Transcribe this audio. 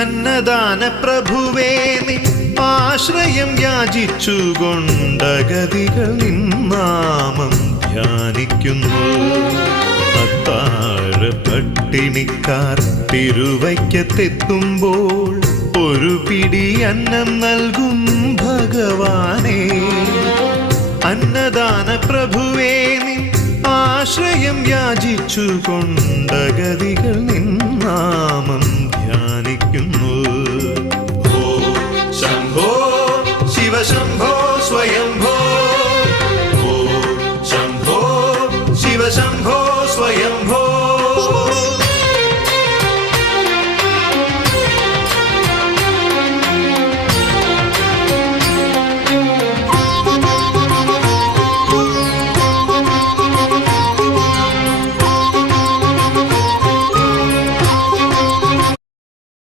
അന്നദാന പ്രഭുവേ നിൻ ആശ്രയം യാചിച്ചുകൊണ്ടഗതികൾ നിന്നാമം ധ്യാനിക്കുന്നു. അത്താഴ പട്ടിണിക്കാർ തിരുവയ്ക്കത്തെത്തുമ്പോൾ ഒരു പിടി അന്നം നൽകും ഭഗവാനേ. അന്നദാന പ്രഭുവേ നിൻ ആശ്രയം യാചിച്ചുകൊണ്ടഗതികൾ നിന്നാമം